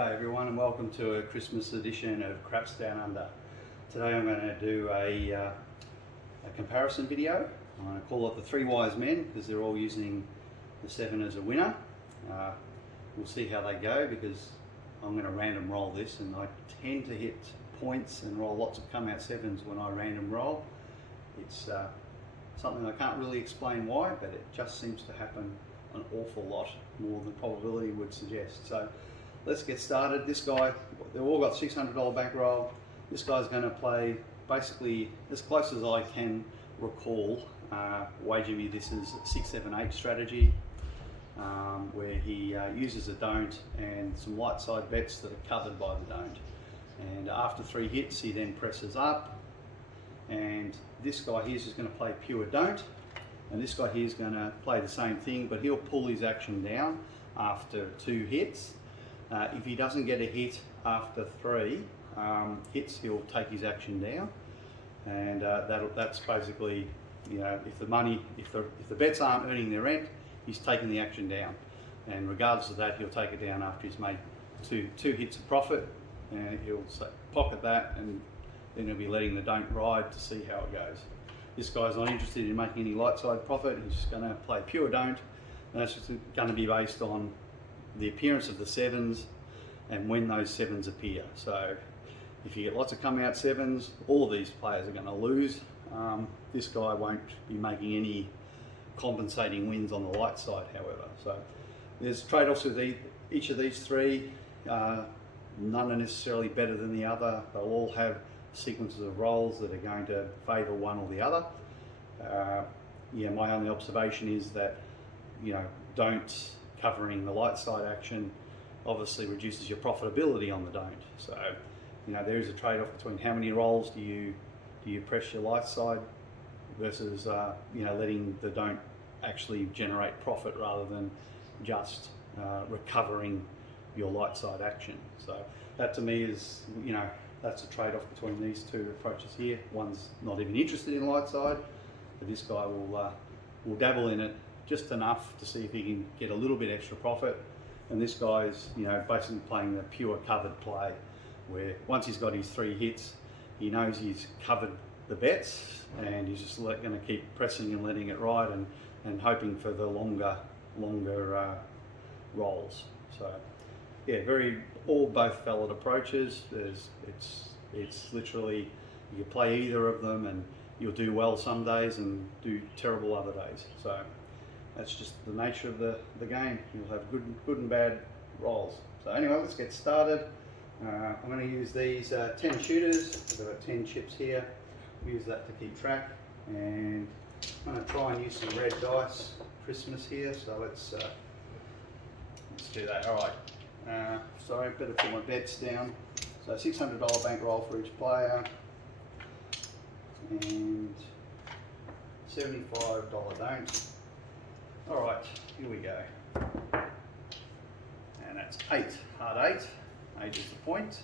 G'day everyone and welcome to a Christmas edition of Craps Down Under. Today I'm going to do a comparison video. I'm going to call it the Three Wise Men because they're all using the 7 as a winner. We'll see how they go because I'm going to random roll this, and I tend to hit points and roll lots of come out 7s when I random roll. It's something I can't really explain why, but it just seems to happen an awful lot more than probability would suggest. So let's get started. This guy, they've all got $600 bankroll. This guy's going to play basically as close as I can recall. Wager me this is 6-7-8 strategy, where he uses a don't and some light side bets that are covered by the don't. And after 3 hits, he then presses up. And this guy here is just going to play pure don't. And this guy here is going to play the same thing, but he'll pull his action down after 2 hits. If he doesn't get a hit after 3 hits, he'll take his action down, and that's basically, you know, if the bets aren't earning their rent, he's taking the action down, and regardless of that, he'll take it down after he's made two hits of profit, and he'll pocket that, and then he'll be letting the don't ride to see how it goes. This guy's not interested in making any light side profit. He's just going to play pure don't, and that's just going to be based on the appearance of the 7s and when those 7s appear. So if you get lots of come out 7s, all of these players are going to lose. This guy won't be making any compensating wins on the light side, however. So there's trade-offs with each of these 3. None are necessarily better than the other. They'll all have sequences of rolls that are going to favour one or the other. Yeah, my only observation is that, you know, don't covering the light side action obviously reduces your profitability on the don't. So, you know, there is a trade-off between how many rolls do you press your light side versus you know, letting the don't actually generate profit rather than just recovering your light side action. So that to me is, you know, that's a trade-off between these 2 approaches here. One's not even interested in light side, but this guy will dabble in it just enough to see if he can get a little bit extra profit. And this guy's, you know, basically playing the pure covered play, where once he's got his 3 hits, he knows he's covered the bets, and he's just going to keep pressing and letting it ride, and hoping for the longer rolls. So yeah, both valid approaches. It's literally, you play either of them and you'll do well some days and do terrible other days. So that's just the nature of the game. You'll have good and bad rolls. So anyway, let's get started. I'm going to use these 10 shooters. I've got 10 chips here. Use that to keep track. And I'm going to try and use some red dice. Christmas here, so let's do that. All right. Sorry, better put my bets down. So $600 bankroll for each player, and $75 don't. All right, here we go. And that's 8, hard 8. 8 is the point.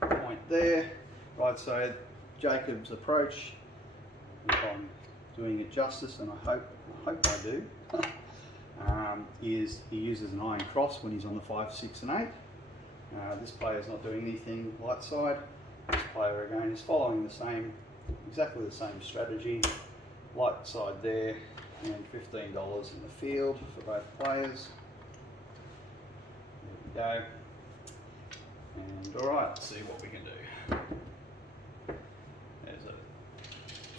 Point there. Right, so Jacob's approach, if I'm doing it justice, and I hope I do, is he uses an iron cross when he's on the 5, 6 and 8. This player is not doing anything light side. This player again is following exactly the same strategy. Light side there, and $15 in the field for both players. There we go. And all right, let's see what we can do. There's a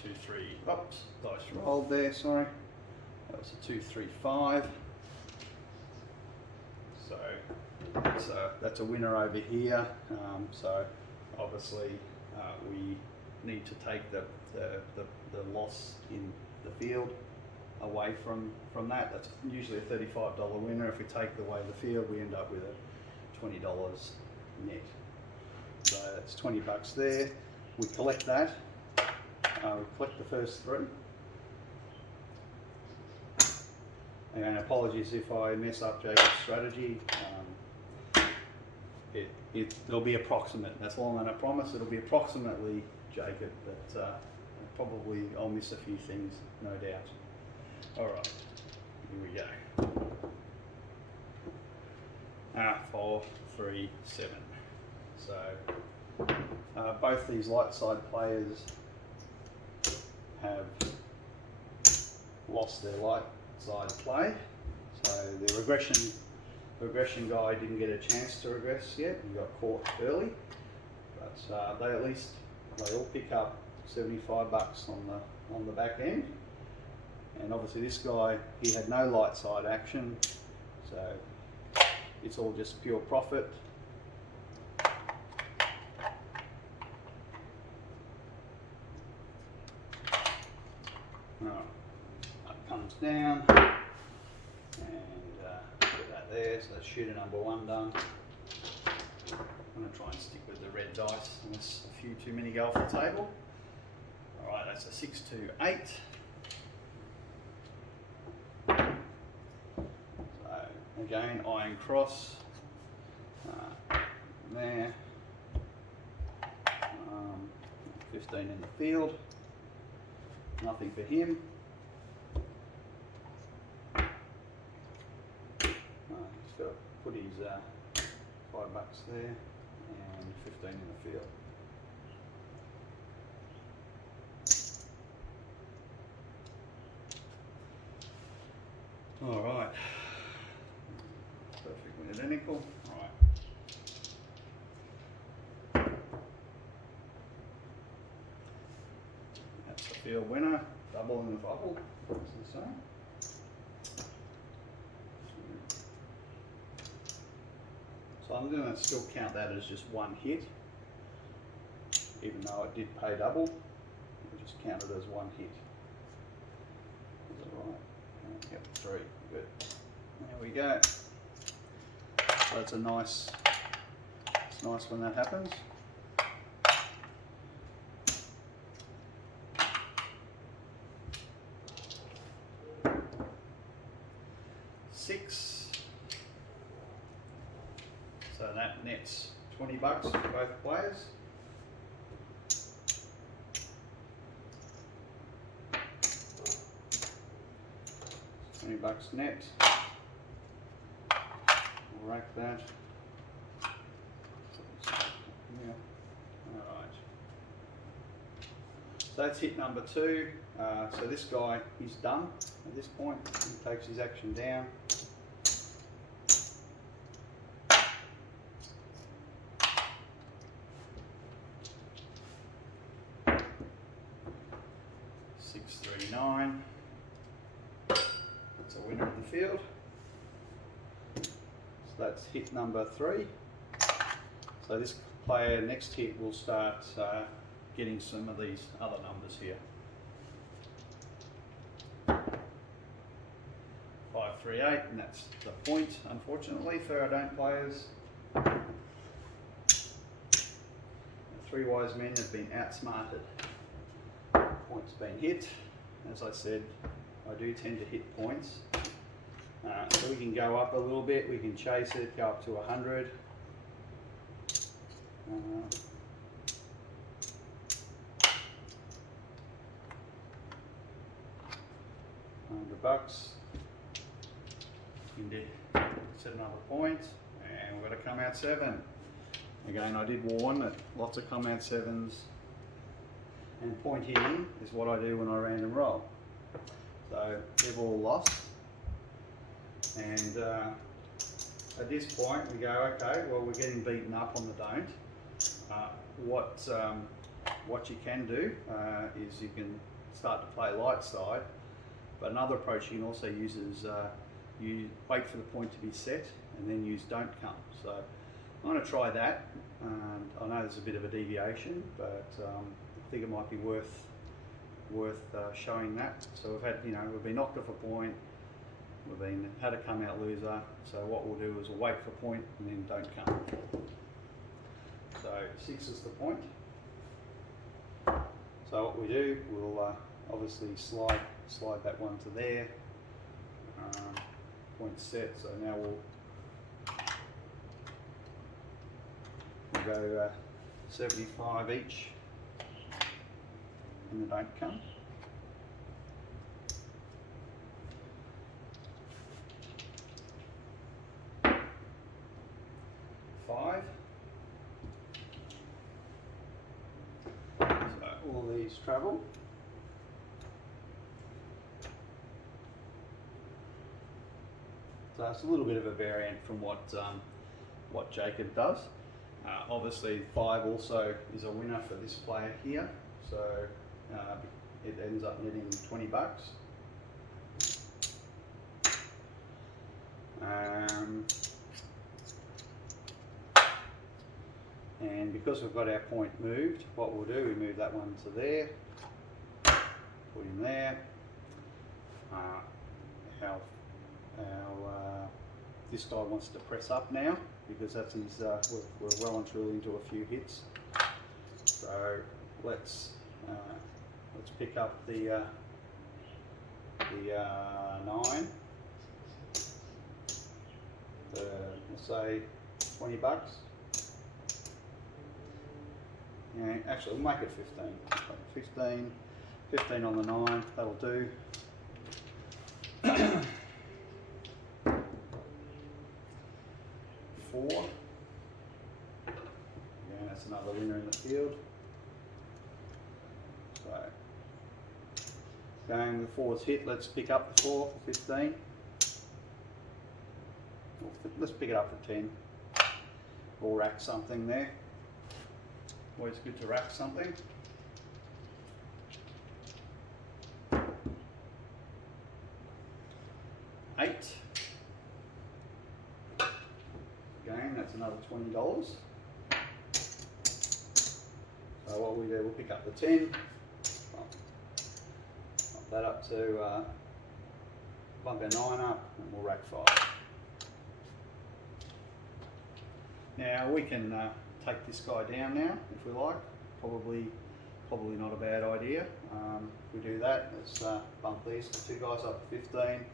2, 3, oops, dice rolled there, sorry. That was a 2, 3, 5. So that's a winner over here. So obviously we need to take the loss in the field away from that. That's usually a $35 winner. If we take away the field, we end up with a $20 net. So that's $20 there. We collect that. We collect the first 3. And apologies if I mess up Jacob's strategy. It'll be approximate. That's all I'm going to promise. It'll be approximately Jacob, but probably I'll miss a few things, no doubt. All right, here we go. 4, 3, 7. So both these light side players have lost their light side play. So the regression guy didn't get a chance to regress yet. He got caught early, but they all pick up 75 bucks on the back end. And obviously this guy, he had no light side action, so it's all just pure profit. Right, that comes down, and put that there, so that's shooter number 1 done. I'm going to try and stick with the red dice, unless a few too many go off the table. Alright, that's a 6, 2, 8. So again, iron cross there. 15 in the field. Nothing for him. He's got to put his $5 there and 15 in the field. All right, perfectly identical. Right. That's the field winner, double in the bubble, as they say. So I'm going to still count that as just one hit, even though it did pay double. We'll just count it as one hit. Is that right? Yep, 3. Good. There we go. So it's nice when that happens. Six. So that nets 20 bucks for both players. $20 net. We'll rack that. Yeah. Alright. So that's hit number 2. So this guy, he's done at this point. He takes his action down. Six, 3, 9. That's a winner of the field. So that's hit number 3. So this player next hit will start getting some of these other numbers here. 5, 3, 8, and that's the point, unfortunately, for our don't players. The 3 wise men have been outsmarted. Points been hit. As I said, I do tend to hit points. So we can go up a little bit, we can chase it, go up to 100. $100. You can set another point, and we're going to come out 7. Again, I did warn that lots of come out 7s. And point hitting is what I do when I random roll. So they've all lost. And at this point we go, okay, well we're getting beaten up on the don't. What you can do is you can start to play light side, but another approach you can also use is you wait for the point to be set and then use don't come. So I'm going to try that. I know there's a bit of a deviation, but I think it might be worth showing that. So we've been knocked off a point, we've had a come out loser. So what we'll do is we'll wait for point and then don't come. So 6 is the point. So what we do, we'll obviously slide that one to there. Point set. So now we'll go 75 each. And the don't come. 5. So all these travel. So it's a little bit of a variant from what Jacob does. Obviously 5 also is a winner for this player here, so it ends up netting 20 bucks. And because we've got our point moved, what we'll do, we move that one to there, put him there. This guy wants to press up now because that's his. We're well and truly into a few hits. So let's pick up the 9. Let's say 20 bucks. Yeah, actually, we'll make it 15. 15 on the 9. That'll do. 4. Yeah, that's another winner in the field. So, going with 4's hit, let's pick up the 4 for 15. Let's pick it up for 10. Or rack something there. Always good to rack something. 8. Again, that's another $20. So what we do, we'll pick up the 10. Bump that up to, bump our 9 up, and we'll rack 5. Now we can take this guy down now if we like. Probably not a bad idea. If we do that, let's bump these 2 guys up to 15.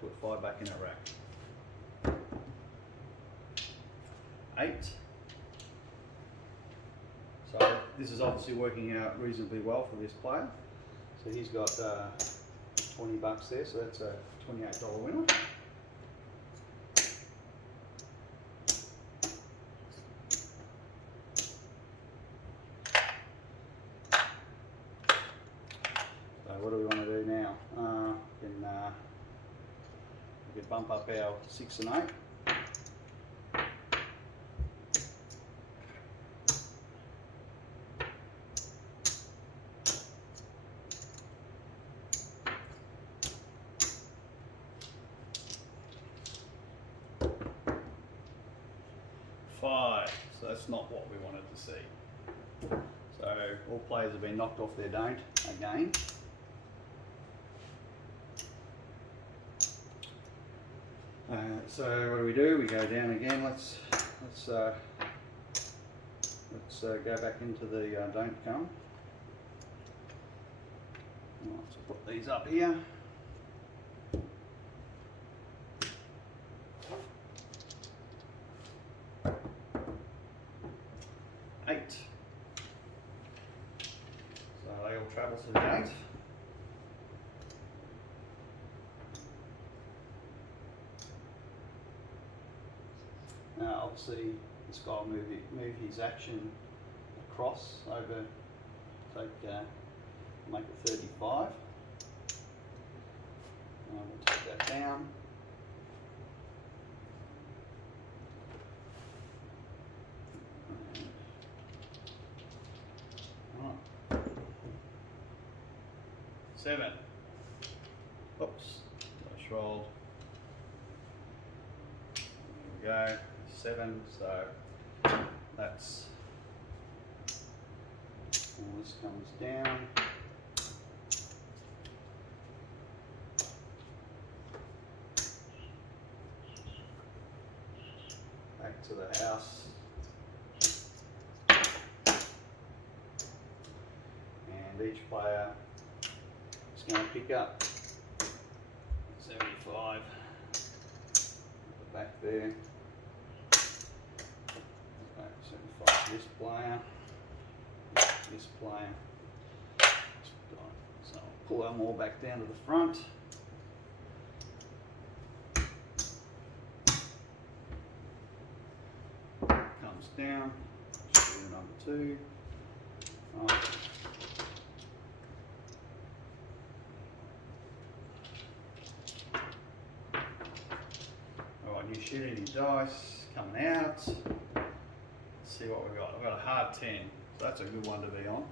Put 5 back in a rack. 8. So this is obviously working out reasonably well for this player. So he's got 20 bucks there, so that's a $28 winner. So what do we want to do now? We could bump up our 6 and 8. So that's not what we wanted to see. So all players have been knocked off their don't again. So what do? We go down again. Let's go back into the don't come. Let's put these up here. 8. So they all travel to the 8. Now obviously this guy will move his action across over, make it 35. And we'll take that down. Right. 7. Oops, dice rolled. There we go. 7, so that's all this comes down. Back to the house. And each player is going to pick up 75. Put it back there. This player, this player. So I'll pull them all back down to the front. Come down. Shooter number 2. Right. Alright, new shooter, new dice coming out. Let's see what we've got. I've got a hard 10, so that's a good one to be on.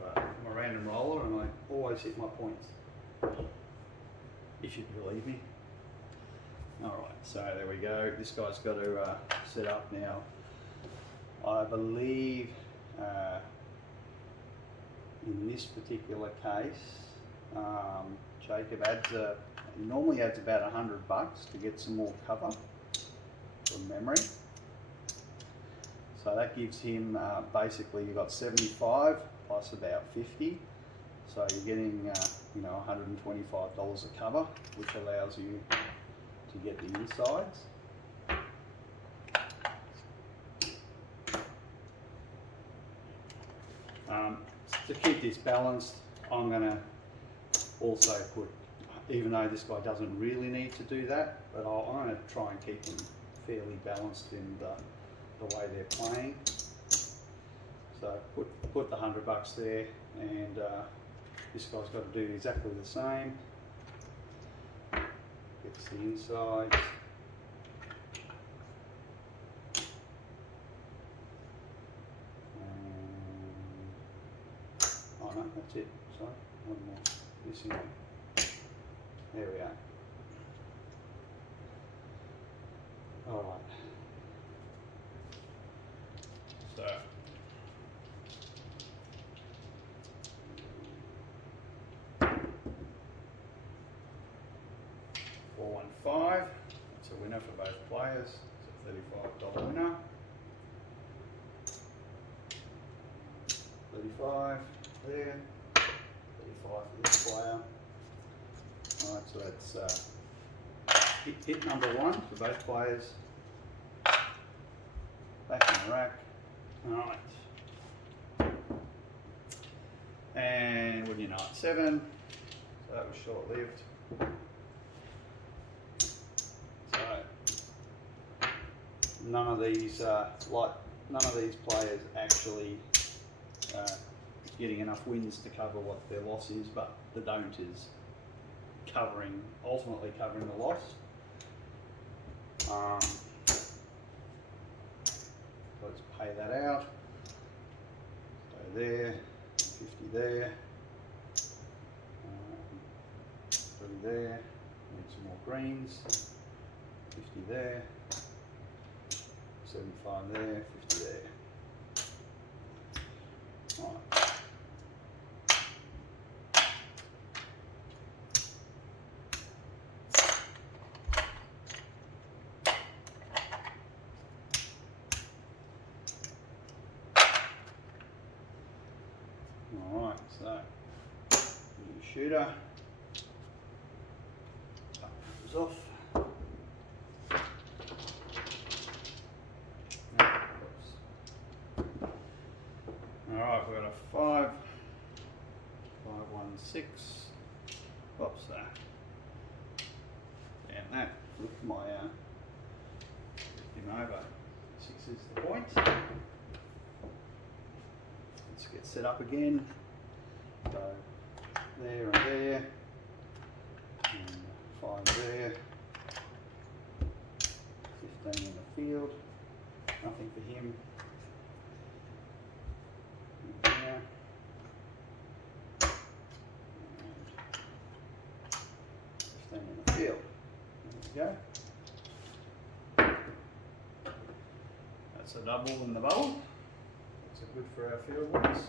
But I'm a random roller and I always hit my points, if you believe me. Alright, so there we go. This guy's got to set up now. I believe in this particular case, Jacob he normally adds about $100 to get some more cover from memory. So that gives him basically, you've got 75 plus about 50. So you're getting $125 of cover, which allows you to get the insides. To keep this balanced, I'm going to also put, even though this guy doesn't really need to do that, but I'm going to try and keep them fairly balanced in the way they're playing. So put the $100 there, and this guy's got to do exactly the same. Gets the insides. Oh no, that's it. Sorry, one more. Missing one. There we are. Alright. So 415. That's a winner for both players. It's a $35 winner. 35 there. 35 for this player. Alright, so that's hit number 1 for both players. Back in the rack. Alright. And wouldn't you know it, 7. So that was short lived. So none of these players actually getting enough wins to cover what their loss is, but the don't is ultimately covering the loss. Let's pay that out. So there, 50 there, 3 there, need some more greens, 50 there, 75 there, 50 there. All right. Alright, so new shooter. Cut those off. Alright, we've got a 5, 5, 1, 6. Whoops, and that flipped my him over. 6 is the point. Let's get set up again. So there and there, and 5 there, 15 in the field, nothing for him. And there, and 15 in the field. There we go. That's a double in the bowl. That's good for our field ones.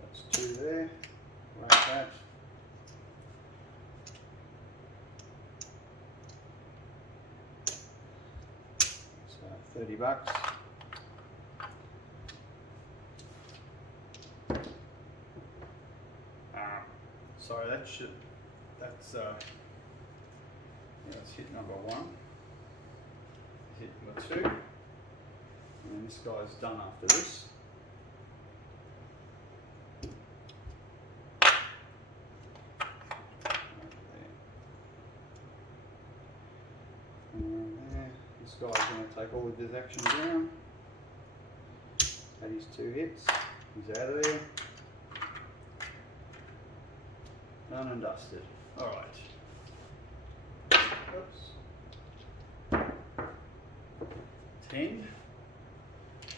That's 2 there, like that. So $30. Sorry, that's hit number 1. Hit number 2, and then this guy's done after this. This guy's going to take all of his action down. Had his 2 hits. He's out of there. Done and dusted. Alright. Oops. 10.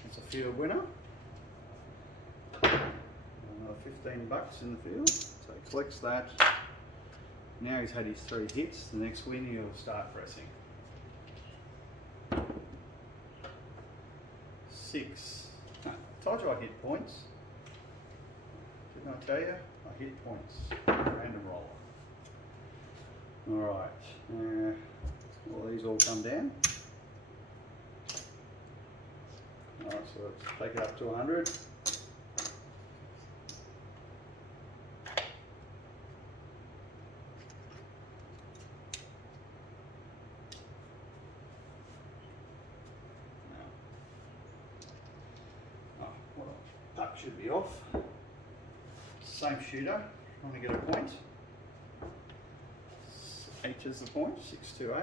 That's a field winner. Another 15 bucks in the field. So he collects that. Now he's had his 3 hits. The next win he'll start pressing. 6. Told you I hit points. Didn't I tell you? I hit points. Random roller. Alright. Well, these all come down. Alright, so let's take it up to 100. Puck should be off. Same shooter, trying to get a point. 8 is the point, 6 to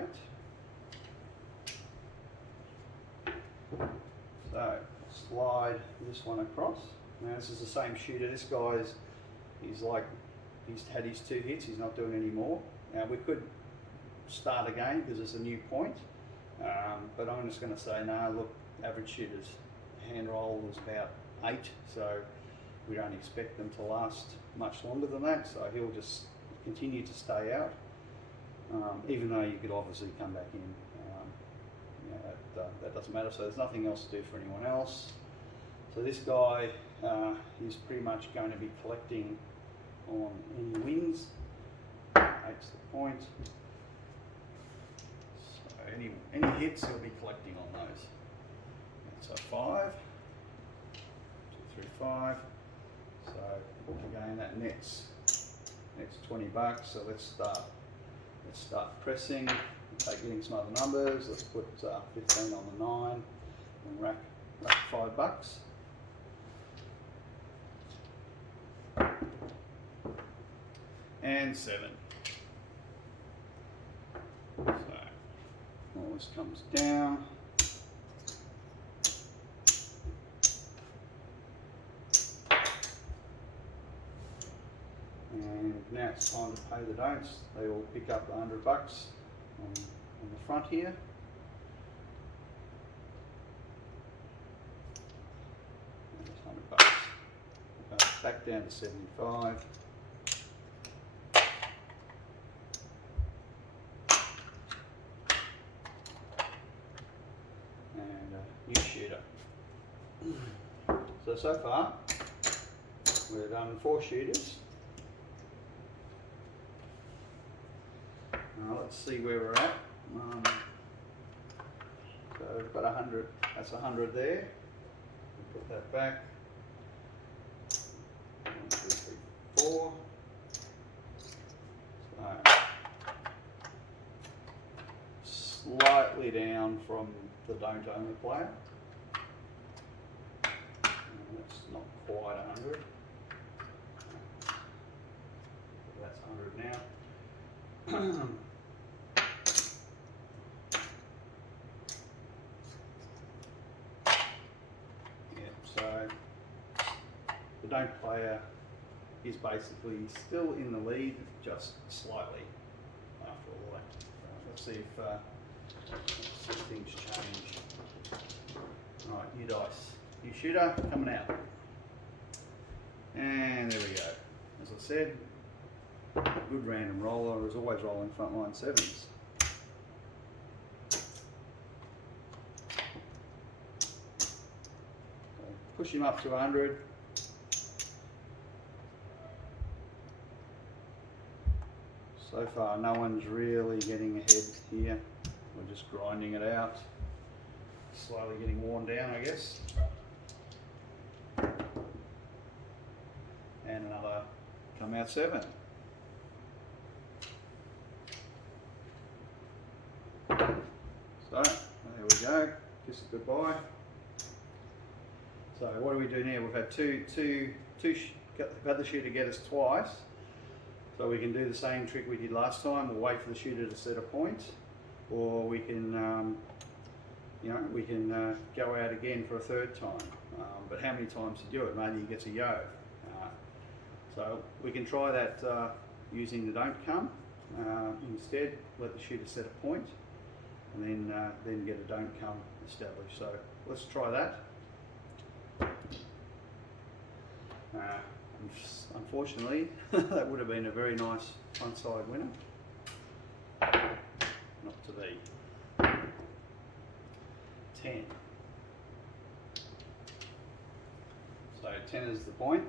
8. So slide this one across. Now this is the same shooter. This guy's, he's had his 2 hits. He's not doing any more. Now we could start again because it's a new point, but I'm just going to say no. Look, average shooters hand roll was about 8, so we don't expect them to last much longer than that, so he'll just continue to stay out, even though you could obviously come back in. That doesn't matter, so there's nothing else to do for anyone else. So this guy is pretty much going to be collecting on any wins. 8's the point. So any hits he'll be collecting on those. So 5. 5. So again, that nets 20 bucks. So let's start pressing. Getting some other numbers. Let's put 15 on the 9 and rack $5. And 7. So all this comes down. And now it's time to pay the don'ts. They all pick up $100 on the front here. And it's $100. Okay, back down to 75. And a new shooter. So far, we've done 4 shooters. Let's see where we're at. So we've got 100, that's 100 there. We'll put that back. 1, 2, 3, 4. So slightly down from the don't owner player. And that's not quite 100. That's 100 now. So the don't player is basically still in the lead, just slightly after all that. Let's see if things change. All right, new dice, new shooter coming out, and there we go. As I said, good random roller is always rolling frontline 7s. Push him up to 100. So far, no one's really getting ahead here. We're just grinding it out. Slowly getting worn down, I guess. And another come out 7. So, there we go. Kiss it goodbye. So what do we do now? We've had we've had the shooter get us twice. So we can do the same trick we did last time. We'll wait for the shooter to set a point, or we can you know, we can go out again for a third time. But how many times to do it? Maybe he gets a yo. So we can try that using the don't come. Instead, let the shooter set a point, and then get a don't come established. So let's try that. Unfortunately, that would have been a very nice front side winner. Not to be. 10. So 10 is the point,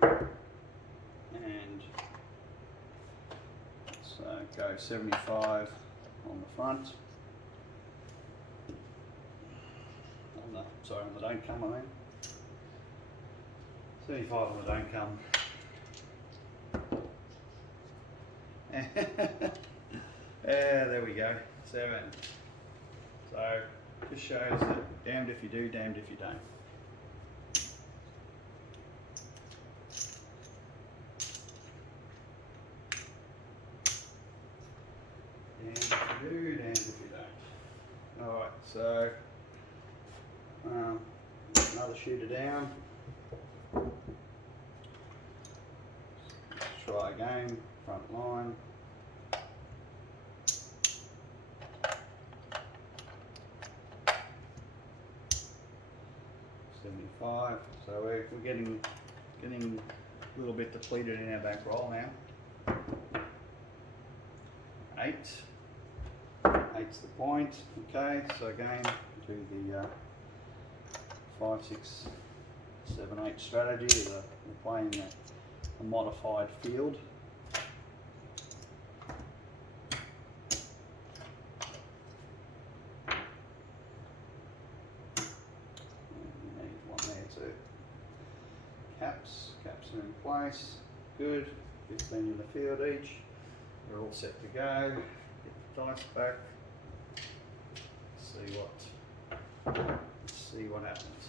and so go 75 on the front. On the don't come, I mean. 75 on the don't come. There we go, 7. So just shows that damned if you do, damned if you don't. Damned if you do, damned if you don't. Alright, so another shooter down. Try again, front line. $75. So we're getting a little bit depleted in our back roll now. 8. 8's the point. Okay, so again do the 5, 6, 7, 8 strategy. We're playing a modified field. Caps are in place, good, 15 in the field each, we're all set to go, get the dice back, let's see what happens.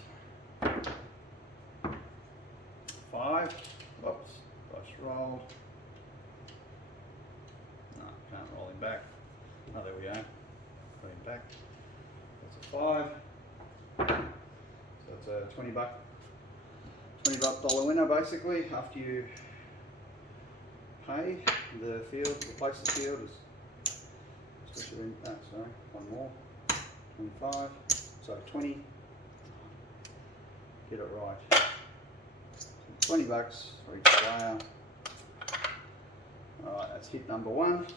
5, whoops, dice rolled, no, can't roll him back, oh there we go, put him back, that's a 5, so that's a $20 $20 winner basically after you pay the field, replace the field, especially sorry, one more, 25, so 20, get it right, so $20 for each player. Alright, that's hit number 1,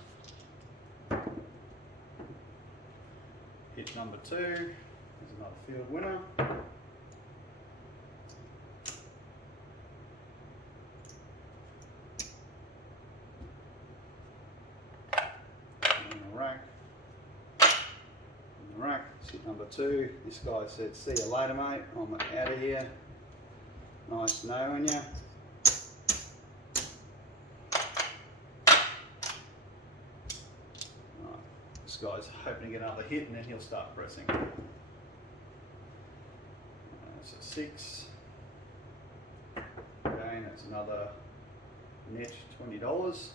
hit number 2, there's another field winner. Rack, hit number 2. This guy said, see you later mate, I'm out of here. Nice knowing you. Right. This guy's hoping to get another hit and then he'll start pressing. That's a 6. Again, that's another net $20.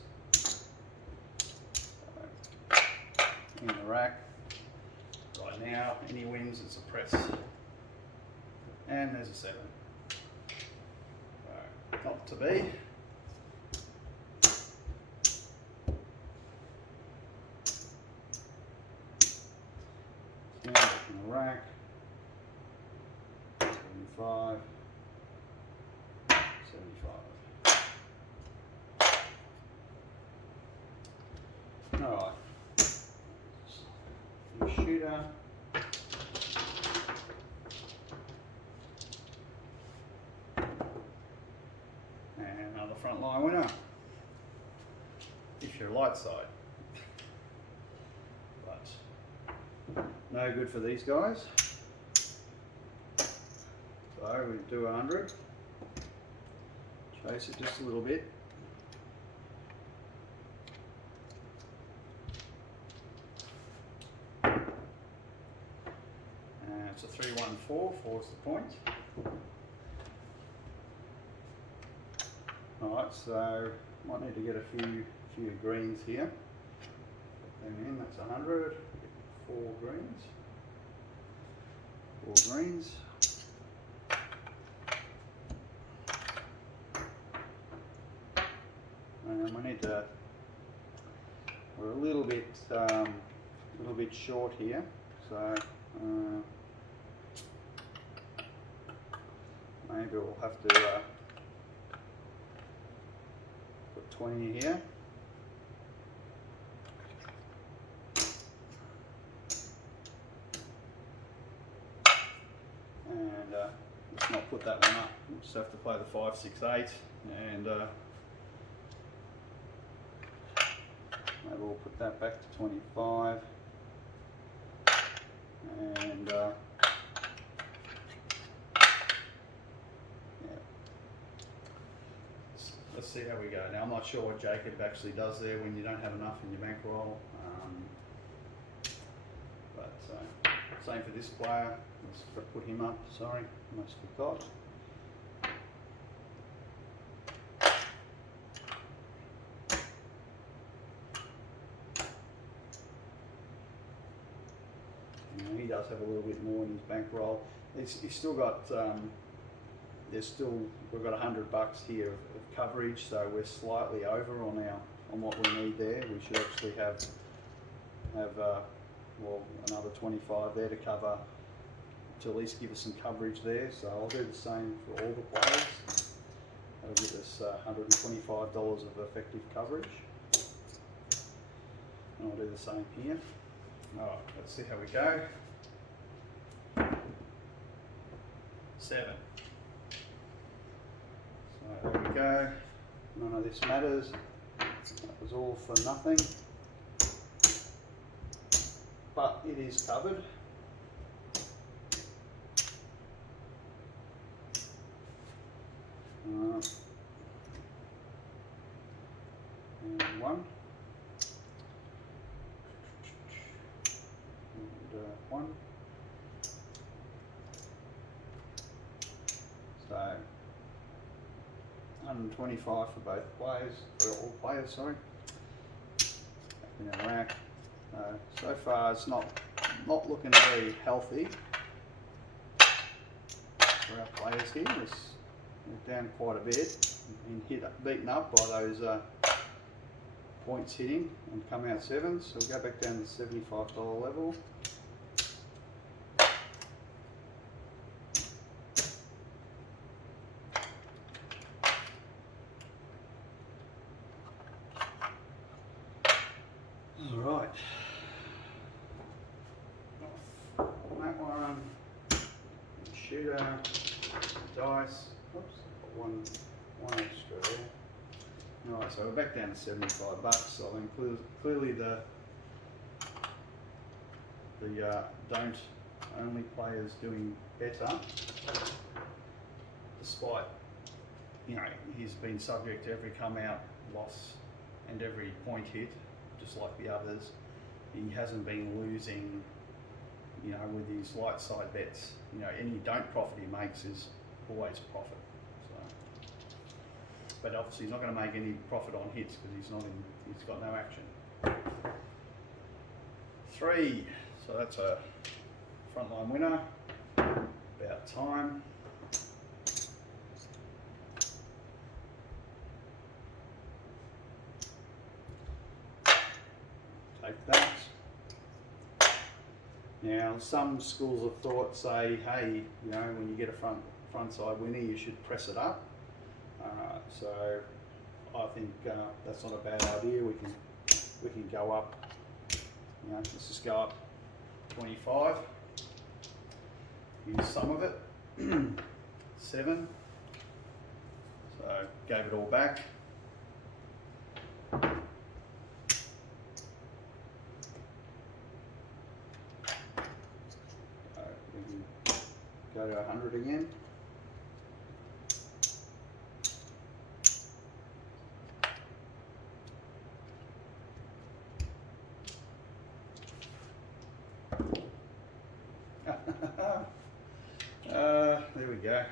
In the rack. Right now, any wins, it's a press. And there's a 7. So, not to be. Now, in the rack. 75. 75. Alright. Shooter. And another front line winner. If you're light side. But no good for these guys. So we do 100. Chase it just a little bit. It's a 3-1-4, 4's the point. Alright, so might need to get a few greens here. Put them in, that's 100, 4 greens. 4 greens. And we need to, we're a little bit short here, so maybe we'll have to put 20 here. And let's not put that one up, we'll just have to play the 5, 6, 8, and maybe we'll put that back to 25, and yeah. Let's see how we go. Now I'm not sure what Jacob actually does there when you don't have enough in your bankroll, but same for this player. Let's put him up, sorry, almost forgot. He does have a little bit more in his bankroll. He's still got, we've got $100 here of coverage, so we're slightly over on what we need there. We should actually have well, another 25 there to cover, to at least give us some coverage there. So I'll do the same for all the players. That'll give us $125 of effective coverage. And I'll do the same here. Alright, let's see how we go. 7. So there we go. None of this matters. That was all for nothing. But it is covered. And 1. And 1. So 125 for both players, for all players, sorry. Back in the rack. So far it's not looking very healthy for our players here. We're down quite a bit, been beaten up by those points hitting and come out 7s. So we'll go back down to the $75 level. Alright. That one, shooter, dice, oops, one extra there. Alright, so we're back down to $75. So I mean, clearly the don't only players doing better, despite, you know, he's been subject to every come out loss and every point hit, just like the others. He hasn't been losing, you know, with his light side bets. You know, any don't profit he makes is always profit. So, but obviously he's not going to make any profit on hits because he's got no action. 3, so that's a frontline winner. About time. Take that. Now, some schools of thought say, hey, you know, when you get a front side winner, you should press it up. So I think that's not a bad idea. We can go up. You know, let's just go up 25. Use some of it. 7. So gave it all back. Go to 100 again. There we go.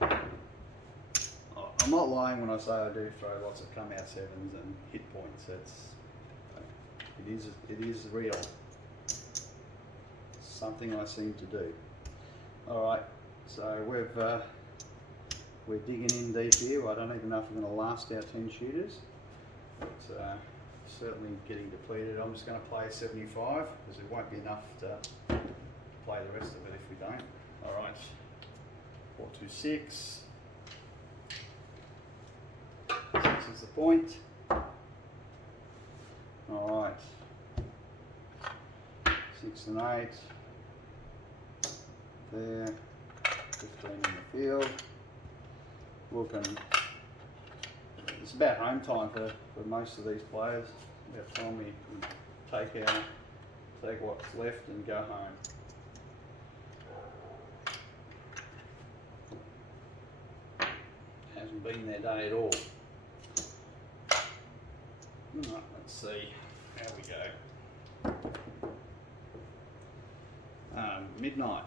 I'm not lying when I say I do throw lots of come out 7s and hit points. It is real. Something I seem to do. Alright, so we're digging in deep here. I don't even know if we're going to last our 10 shooters, but certainly getting depleted. I'm just going to play 75 because it won't be enough to play the rest of it if we don't. Alright, 426. 6 is the point. Alright, 6 and 8. There, 15 in the field. Looking, it's about home time for most of these players. About time we take what's left and go home. Hasn't been their day at all. Right, let's see how we go. Midnight.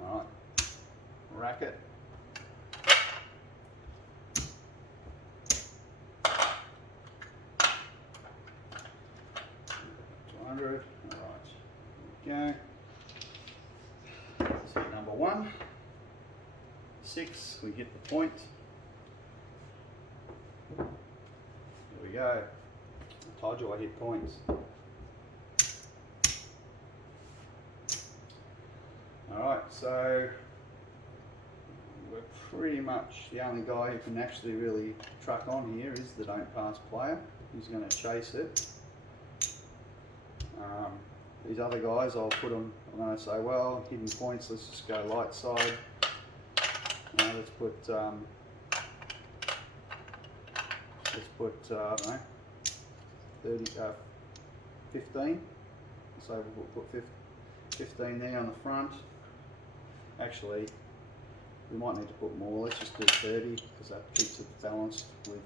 Alright, racket. $200. Alright, there we go. So number 1, 6, we hit the point. There we go. I told you I hit points. Alright, so we're pretty much the only guy who can actually really truck on here is the don't pass player. He's going to chase it. These other guys, I'm going to say, well, hidden points, let's just go light side. Let's put I don't know, 15. So we'll put 15 there on the front. Actually, we might need to put more. Let's just do 30 because that keeps it balanced with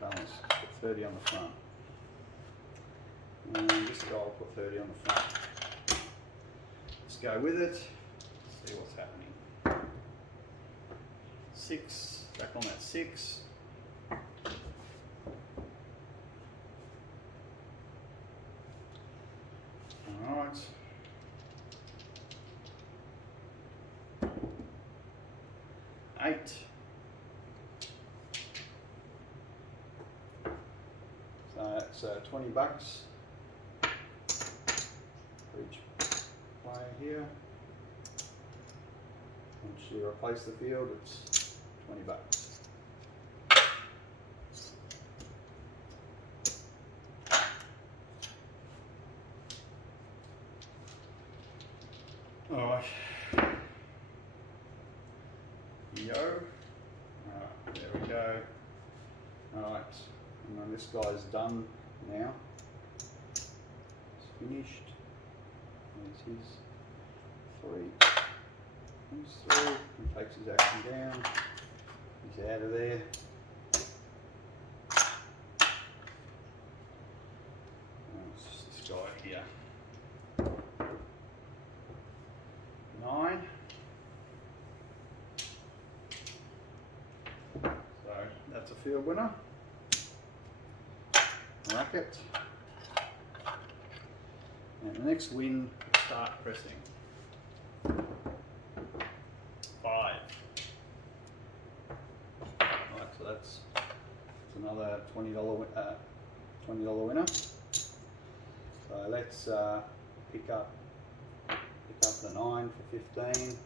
Put 30 on the front. And this guy will put 30 on the front. Let's go with it. See what's happening. 6, back on that 6. Alright. $8. So that's $20 for each player here. Once you replace the field, it's $20. Alright. Yo. There we go. Alright. And then this guy's done now. It's finished. There's his 3. He's through. He takes his action down. He's out of there. It's just this guy here. 9. So that's a field winner. Racket. And the next win, start pressing. 5. Right, so that's another $20 winner. So let's pick up the 9 for 15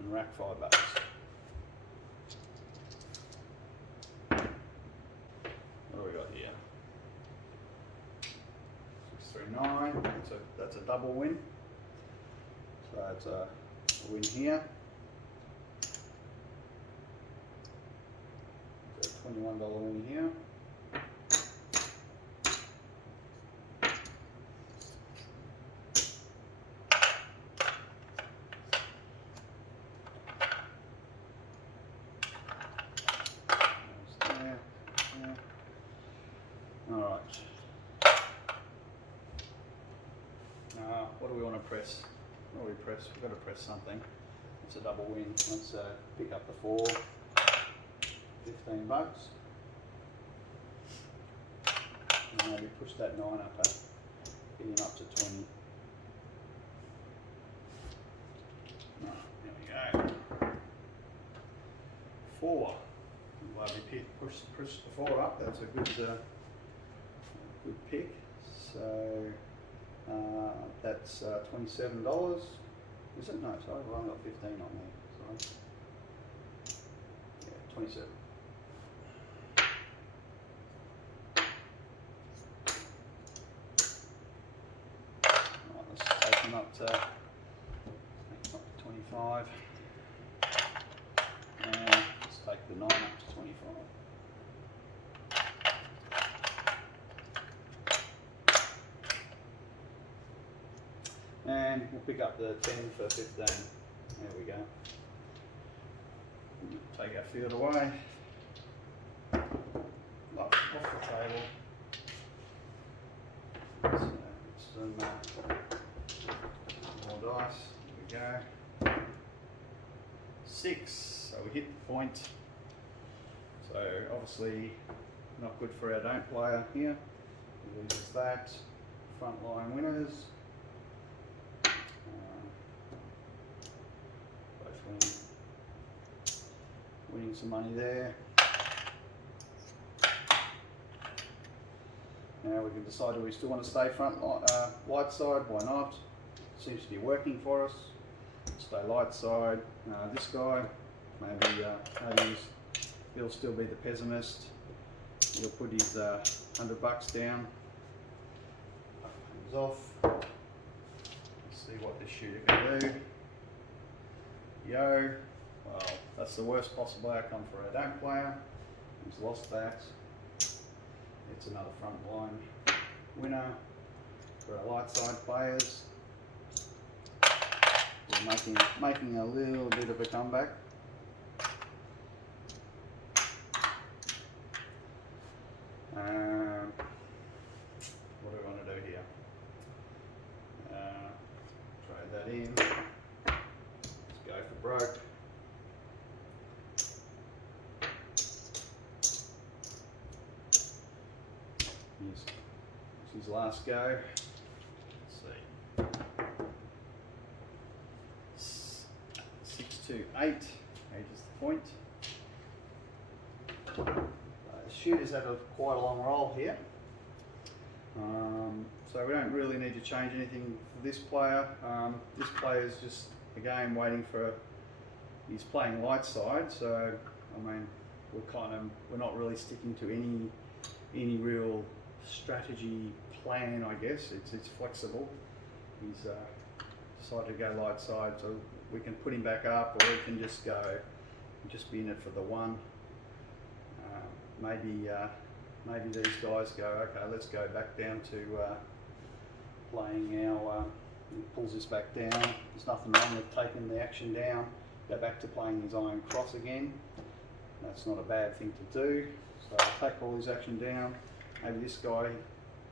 and rack $5. What do we got here? 639. That's a double win. So it's a win here. It's a $21 win here. Alright. What do we want to press? What do we press? We've got to press something. It's a double win. Let's pick up the 4, 15 bucks. And maybe push that 9 up, getting up to 20. There we go. 4. Lovely push the 4 up. That's a good pick. So that's $27. Is it? No, sorry, I've only got 15 on there. Sorry. Yeah, 27. Right, let's take them up to 25. And let's take the 9 up to 25. And we'll pick up the 10 for 15. There we go. Take our field away. Off the table. So some more dice. There we go. 6. So we hit the point. So obviously not good for our don't player here. He loses that. Front line winners. Winning some money there. Now we can decide, do we still want to stay front light side? Why not? Seems to be working for us. Stay light side. This guy, maybe he'll still be the pessimist. He'll put his $100 down. He's off. Let's see what this shooter can do. Yo. Well, that's the worst possible outcome for our don't player. He's lost that. It's another front line winner for our light side players. We're making a little bit of a comeback. What do we want to do here? Trade that in. Let's go for broke. His last go. Let's see. 6 to 8. 8 is the point. Shooter's had quite a long roll here. So we don't really need to change anything for this player. This player is just again waiting for. He's playing light side, so I mean we're not really sticking to any real strategy plan, I guess. It's flexible. He's decided to go light side, so we can put him back up, or we can just be in it for the 1. Maybe these guys go, okay, let's go back down to playing our. He pulls this back down. There's nothing wrong with taking the action down. Go back to playing his iron cross again. That's not a bad thing to do. So I'll take all his action down. Maybe this guy,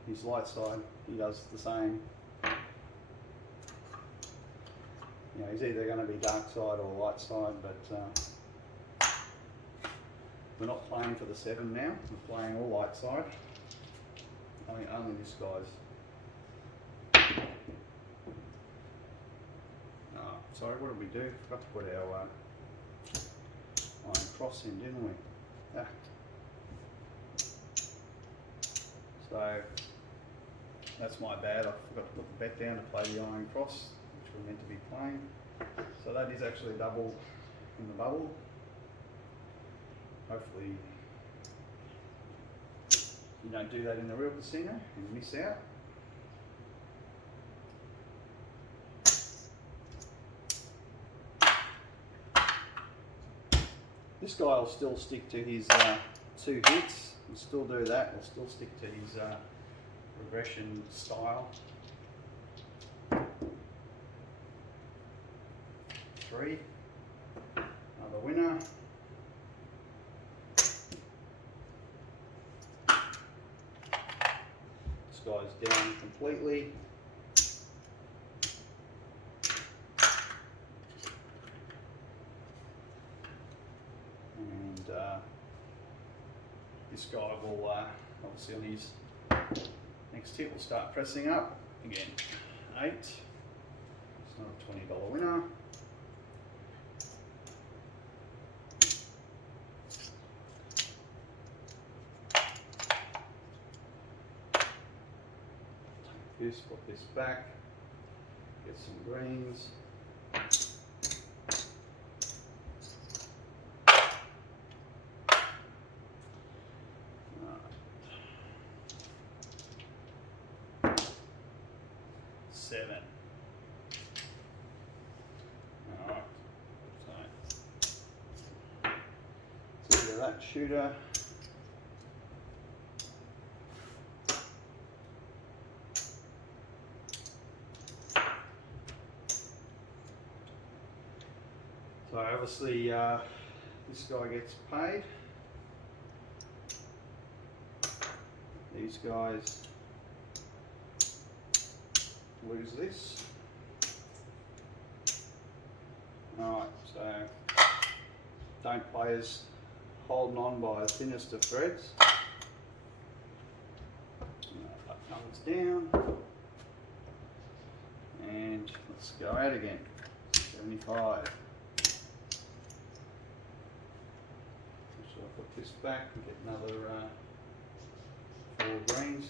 his light side, he does the same. You know, he's either going to be dark side or light side, but we're not playing for the 7 now. We're playing all light side. Only this guy's. Oh, sorry, what did we do? Forgot to put our iron cross in, didn't we? Ah. So that's my bad. I forgot to put the bet down to play the iron cross, which we're meant to be playing. So that is actually double in the bubble. Hopefully you don't do that in the real casino and miss out. This guy will still stick to his 2 hits. We'll still do that. We'll still stick to his regression style. 3. Another winner. This guy's down completely. this guy will obviously on his next hit will start pressing up again. 8. It's not a $20 winner. Take this, put this back, get some greens. Seven. Alright, so get that shooter. So obviously this guy gets paid. These guys lose this. Alright, so don't players holding on by the thinnest of threads. That comes down. And let's go out again. 75. So I'll put this back and get another 4 greens.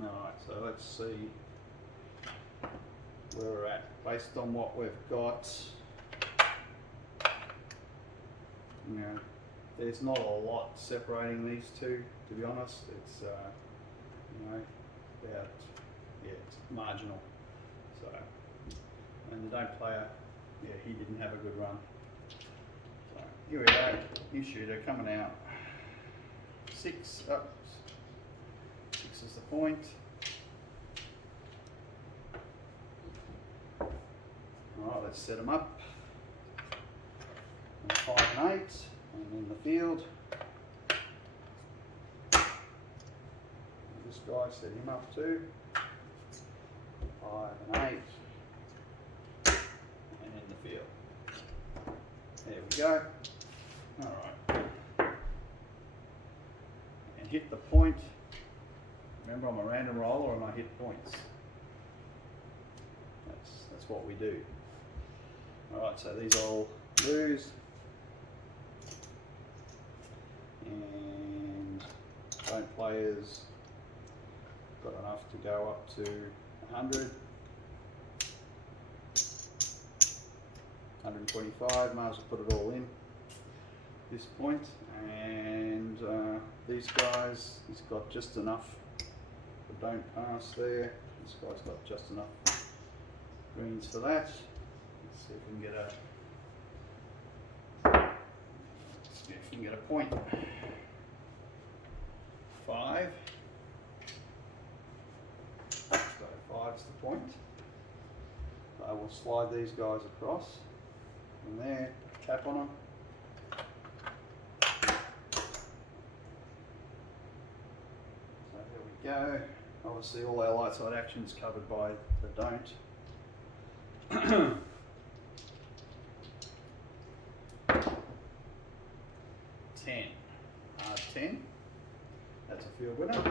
Alright, so let's see where we're at based on what we've got. You know, there's not a lot separating these two, to be honest. It's you know, about, yeah, it's marginal. So, and the don't player, yeah, he didn't have a good run. So here we go, new shooter coming out. 6 up. 6 is the point. Alright, let's set them up. And 5 and 8, and in the field. And this guy, set him up too. 5 and 8, and in the field. There we go. Alright. And hit the point. Remember, I'm a random roller and I hit points. That's what we do. Alright, so these all lose. And don't players got enough to go up to 100. 125, might as well put it all in this point. And these guys, he's got just enough. Don't pass there. This guy's got just enough greens for that. Let's see if we can get a point. 5. So 5's the point. I will slide these guys across from there, tap on them. So there we go. Obviously all our light side actions covered by the don't. 10. 10. That's a field winner.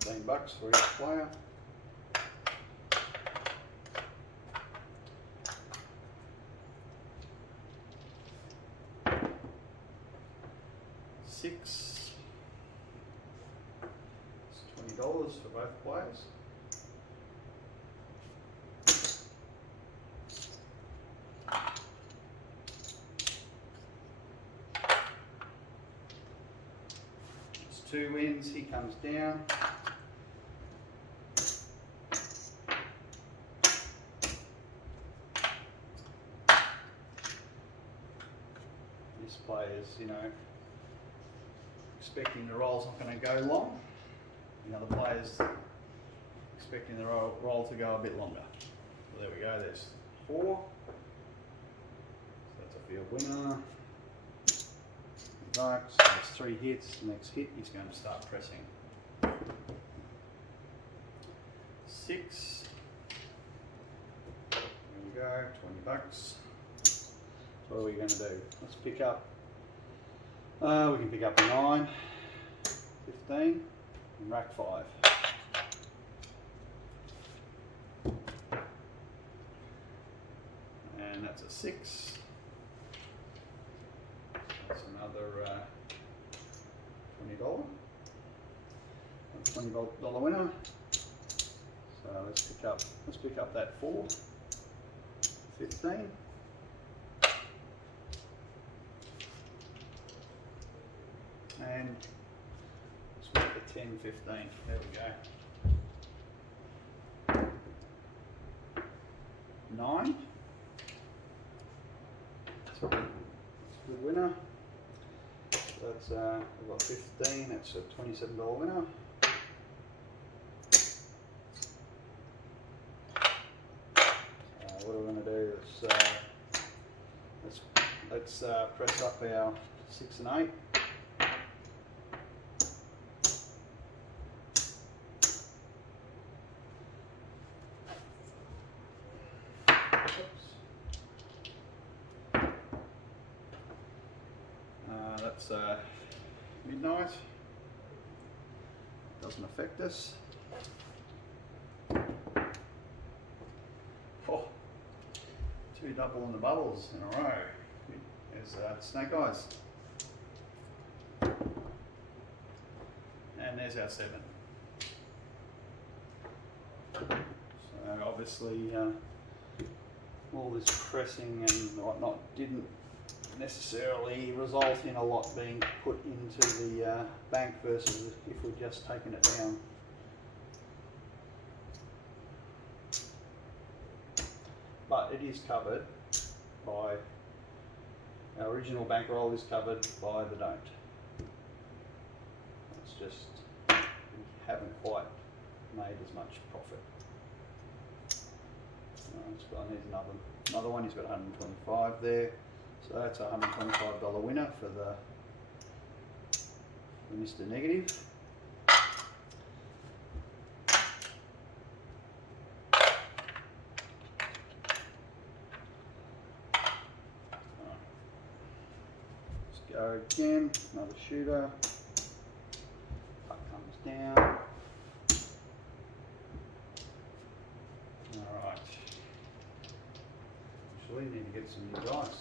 $15 for each player. It's $20 for both players. It's 2 wins, he comes down. This player's, you know, expecting the roll's not going to go long. The other players expecting the roll to go a bit longer. So there we go, there's 4. So that's a field winner. bucks. There's 3 hits. Next hit, he's going to start pressing. 6. There we go, 20 bucks. So what are we going to do? Let's pick up. We can pick up a 9, 15, and rack 5. And that's a 6. That's another $20. $20 winner. So let's pick up that 4. 15. And let's make it 10, 15. There we go. 9. That's a good winner. That's we've got 15. That's a $27 winner. What we're going to do is let's press up our 6 and 8. That's midnight. Doesn't affect us. Oh, 2 double in the bubbles in a row. There's snake eyes. And there's our 7. So obviously all this pressing and whatnot didn't necessarily result in a lot being put into the bank versus if we'd just taken it down. But it is covered by, our original bankroll is covered by the don't. It's just, we haven't quite made as much profit. Here's another one, he's got 125 there. So that's a $125 winner for Mr. Negative. Let's go again, another shooter. Puck comes down. Alright. Actually, need to get some new dice.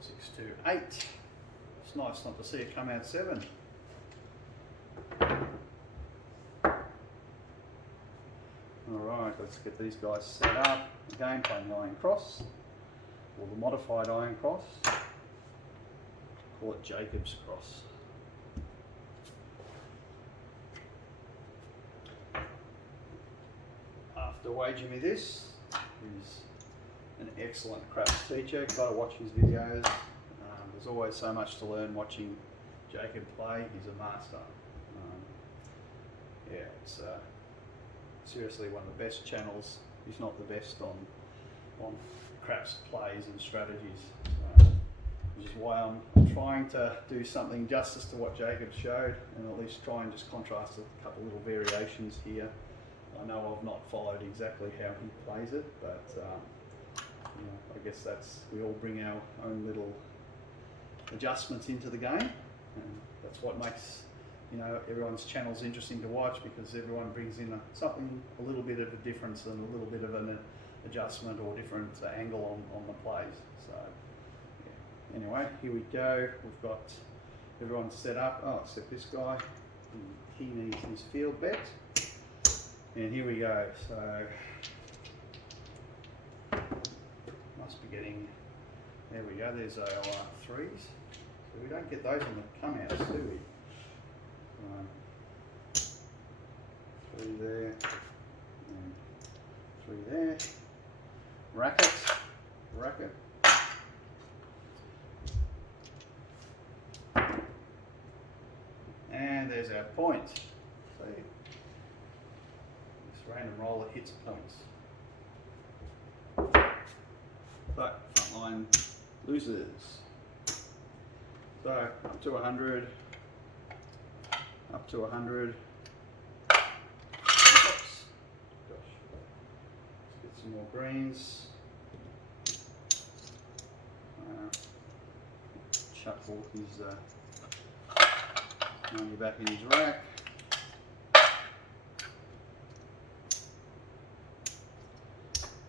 6, 2, 8. It's nice not to see it come out 7. Alright, let's get these guys set up. Again, playing iron cross, or the modified iron cross. Call it Jacob's cross. After waging me this, he's an excellent craps teacher. Got to watch his videos. There's always so much to learn watching Jacob play. He's a master. Yeah, it's seriously one of the best channels, if not the best, on craps plays and strategies. Which is why I'm trying to do something justice to what Jacob showed, and at least try and just contrast a couple little variations here. I know I've not followed exactly how he plays it, but you know, I guess we all bring our own little adjustments into the game, and that's what makes, you know, everyone's channels interesting to watch, because everyone brings in something a little bit of a difference and a little bit of an adjustment or different angle on the plays. So yeah. Anyway, here we go. We've got everyone set up. Oh, except this guy. He needs his field bet. And here we go. So must be getting, there we go, there's our 3s. So we don't get those on the come outs, do we? 3 there, and 3 there. Racket. And there's our point. See? This random roller hits points. So, frontline losers. So, up to 100. Up to 100. Oops. Gosh. Let's get some more greens. Shuffle his money back in his rack.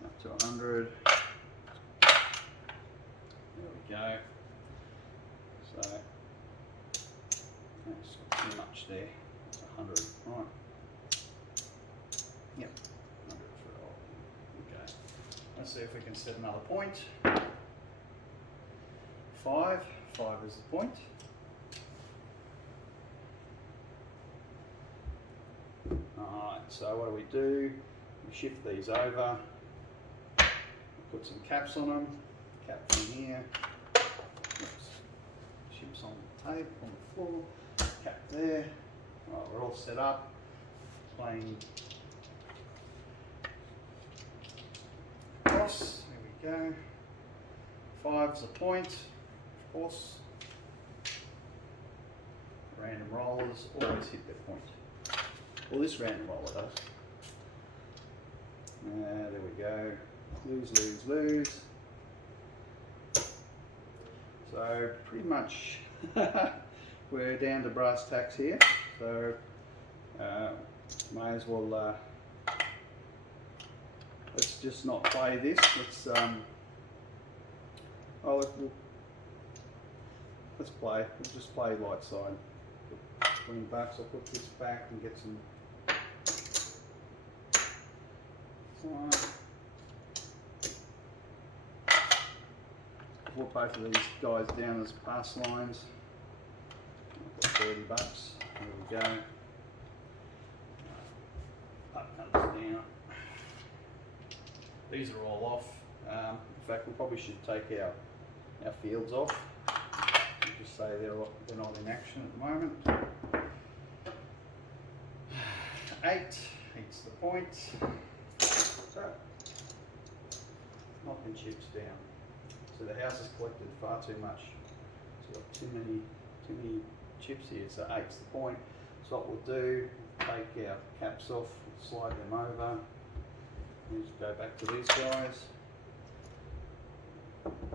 Up to 100. There we go. So that's not too much there. That's 100. Right. Yep. 100 for all. Okay. Let's see if we can set another point. 5. 5 is the point. Alright, so what do? We shift these over, put some caps on them, cap from here, oops. Chips on the table, on the floor, cap there. Alright, we're all set up, playing cross, there we go. 5's a point, of course. Random rollers always hit their point. Well, this random roller does. There we go. Lose, lose, lose. So pretty much we're down to brass tacks here. So may as well let's just not play this. Let's let's play. We'll just play light side. $20. I'll put this back and get some. Put both of these guys down as pass lines. I've got $30. There we go. That comes down. These are all off. In fact, we probably should take our fields off. Just say they're not in action at the moment. 8. 8's the point. So, knocking chips down. So the house has collected far too much. It's got too many chips here. So 8's the point. So what we'll do, take our caps off, slide them over. We'll just go back to these guys.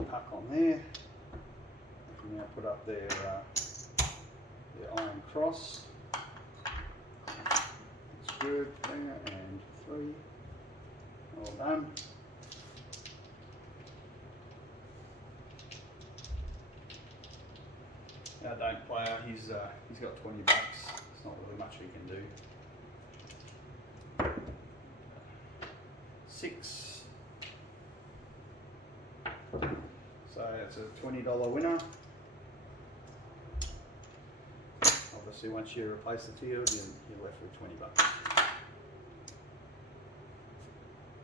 Puck on there. And now put up their iron cross. That's good there, and 3. All done. Our don't player, he's got $20. It's not really much we can do. 6. So it's a $20 winner. Obviously, once you replace the field, you're left with $20.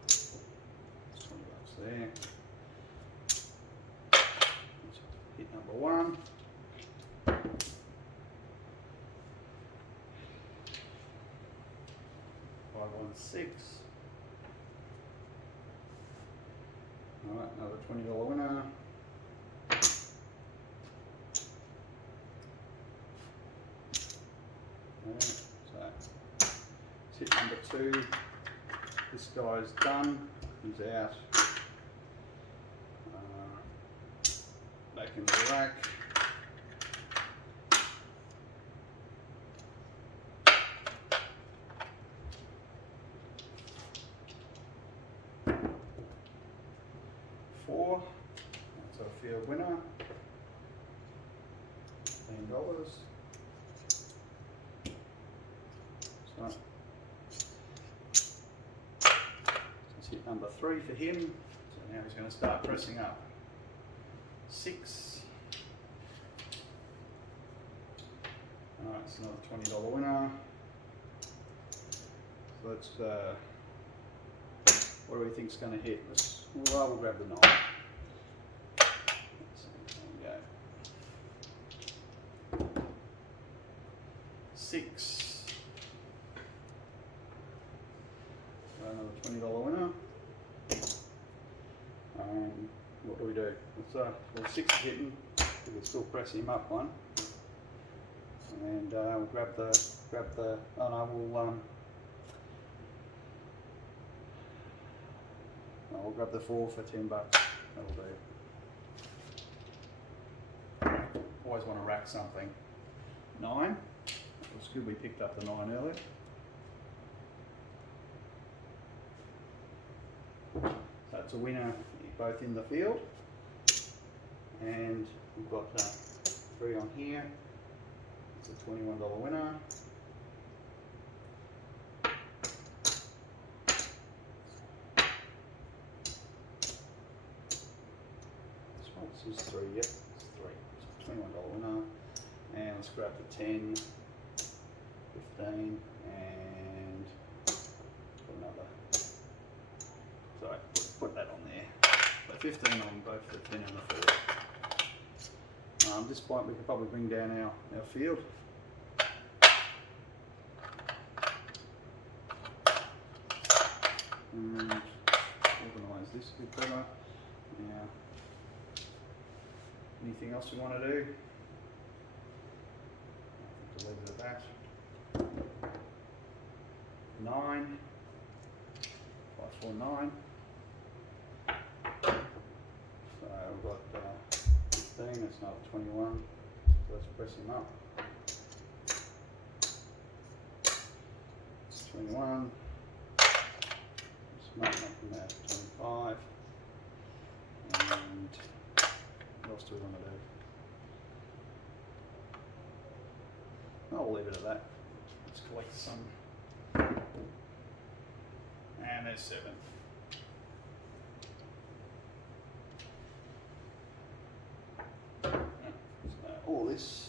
$20 there. Let's hit number 1. 516. All right, another $20 winner. So hit number 2. This guy's done. He's out. Back in the rack. That's our field winner. $10. So let's hit number 3 for him. So now he's going to start pressing up. 6. Alright, it's another $20 winner. So let's what do we think is going to hit? We'll grab the 9. There we go. 6. Another $20 winner. what do we do? We'll 6 hitting, we'll still press him up one. And we'll grab the, oh no, we'll grab the 4 for $10. That'll do. Always want to rack something. 9. It was good we picked up the 9 earlier. So that's a winner both in the field. And we've got 3 on here. It's a $21 winner. This is 3, yep, it's 3. So $21 winner. And let's grab the 10, 15, and put another. Sorry, put that on there. So 15 on both the 10 and the 4. At this point, we could probably bring down our field. And organise this a bit better. Now, anything else we want to do? To leave it at that. 9, 5, 4, 9. So we've got 15, that's another 21. So let's press him up. It's 21. Let's make from that 25. And what else do we want to do? I'll leave it at that. Let's collect some. And there's 7. So all this.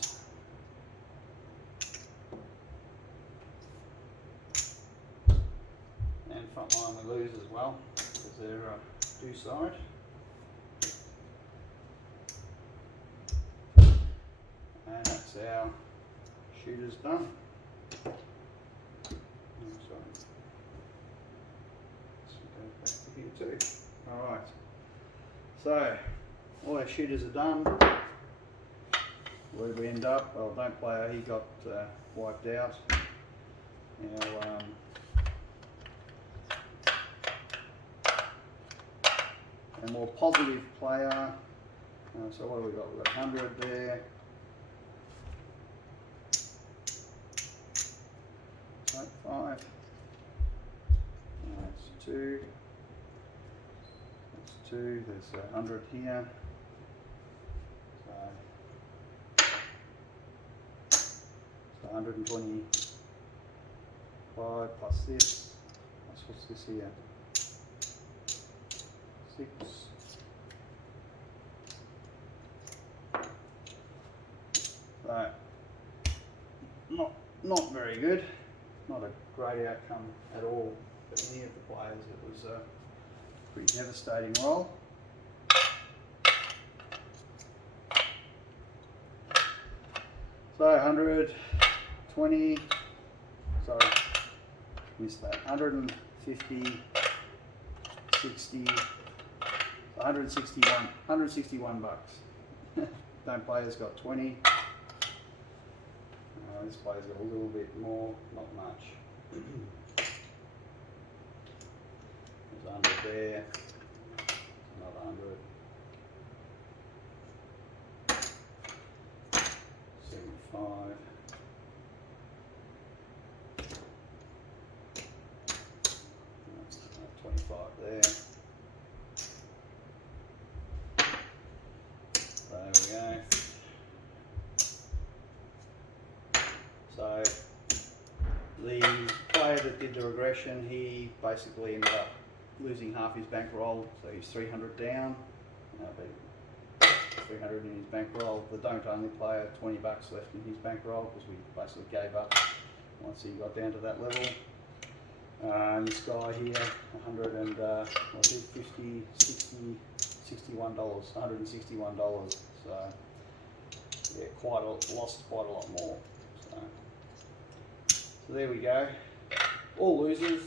And front line we lose as well, because they're due side. And that's our shooters done. Oh, sorry. Let's go back to here too. Alright. So, all our shooters are done. Where did we end up? Well, don't player, he got wiped out. A more positive player. So what have we got? We've got 100 there. No, 5. That's 2. That's 2. There's 100 here. So 125 plus this. What's this here? 6. So not very good. Not a great outcome at all for any of the players. It was a pretty devastating roll. So 120, sorry, missed that. 150, 60, 161 bucks. Don't player's got 20. This player's got a little bit more, not much. There's 100 there, another 100. 75. That's 25 there. There we go. So the player that did the regression, he basically ended up losing half his bankroll, so he's 300 down. But 300 in his bankroll. The don't only player, 20 bucks left in his bankroll because we basically gave up once he got down to that level. This guy here, 100 and what is it, 50, 60, $61, $161. So yeah, lost quite a lot more. So there we go. All losers.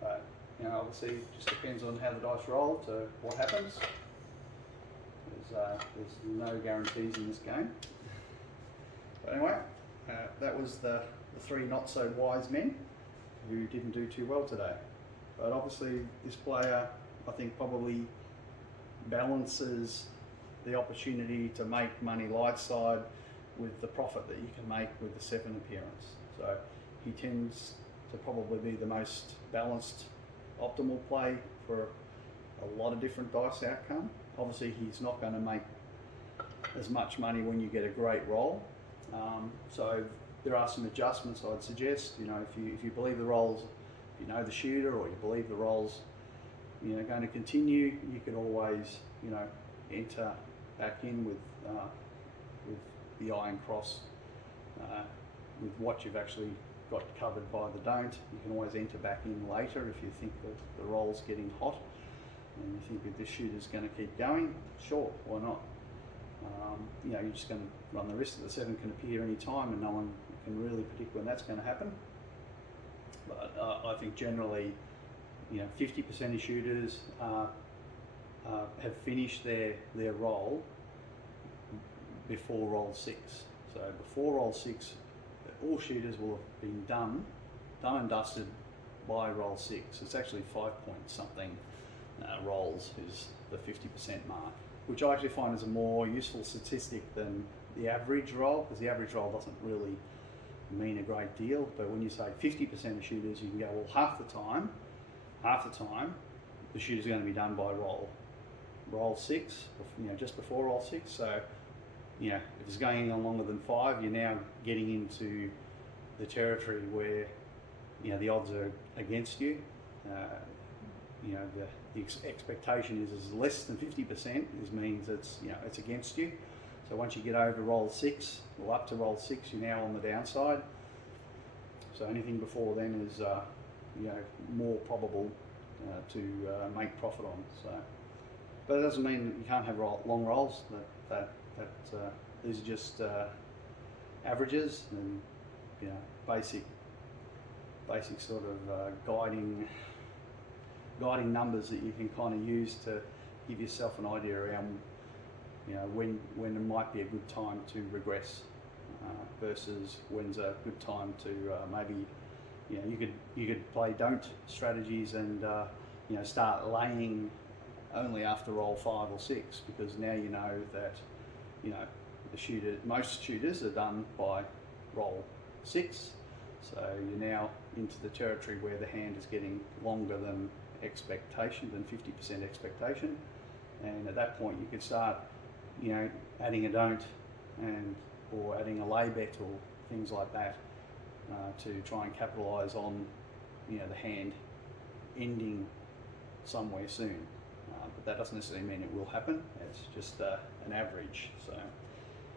But you know, obviously, it just depends on how the dice roll to what happens. because there's no guarantees in this game. But anyway, that was the three not so wise men who didn't do too well today. But obviously this player, I think, probably balances the opportunity to make money light side with the profit that you can make with the 7 appearance. So he tends to probably be the most balanced, optimal play for a lot of different dice outcome. Obviously he's not going to make as much money when you get a great roll. So there are some adjustments I'd suggest. You know, if you believe the rolls, if you know the shooter, or you believe the rolls, you know, going to continue, you can always, you know, enter back in with the iron cross, with what you've actually got covered by the don't. You can always enter back in later if you think that the roll's getting hot and you think that this shooter's going to keep going. Sure, why not? You know, you're just going to run the risk that the 7 can appear any time and no one can really predict when that's going to happen. But I think generally, you know, 50% of shooters have finished their roll before roll 6. So before roll 6, all shooters will have been done and dusted by roll 6. It's actually 5 point something rolls is the 50% mark, which I actually find is a more useful statistic than the average roll, because the average roll doesn't really mean a great deal. But when you say 50% of shooters, you can go, well, half the time, the shooter's going to be done by roll 6, you know, just before roll 6. So, you know, if it's going on longer than 5, you're now getting into the territory where, you know, the odds are against you. You know, the expectation is less than 50%. This means it's, you know, it's against you. So once you get over roll 6 or up to roll 6, you're now on the downside. So anything before then is, you know, more probable to make profit on. So, but it doesn't mean that you can't have long rolls. These are just averages and, you know, basic sort of guiding numbers that you can kind of use to give yourself an idea around, you know, when it might be a good time to regress versus when's a good time to maybe, you know, you could play don't strategies and you know, start laying only after roll 5 or 6, because now you know that, you know, most shooters are done by roll 6. So you're now into the territory where the hand is getting longer than expectation, than 50% expectation, and at that point you could start, you know, adding a don't or adding a lay bet or things like that to try and capitalise on, you know, the hand ending somewhere soon. But that doesn't necessarily mean it will happen. It's just an average. So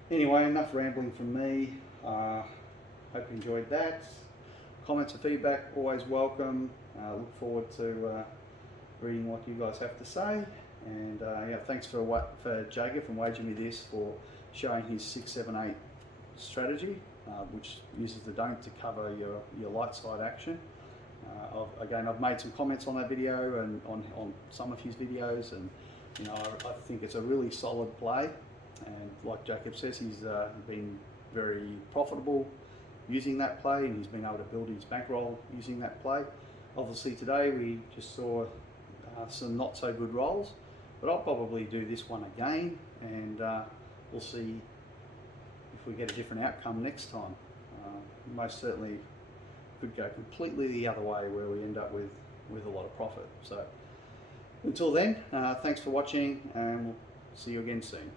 anyway, enough rambling from me. Hope you enjoyed that. Comments and feedback always welcome. Look forward to reading what you guys have to say. And yeah, thanks for Jacob from Waging Me This for showing his 6, 7, 8 strategy, which uses the don't to cover your light side action. I've made some comments on that video and on some of his videos, and, you know, I think it's a really solid play. And like Jacob says, he's been very profitable using that play, and he's been able to build his bankroll using that play. Obviously today we just saw some not so good rolls, but I'll probably do this one again, and we'll see if we get a different outcome next time. Most certainly could go completely the other way, where we end up with a lot of profit. So until then, thanks for watching, and we'll see you again soon.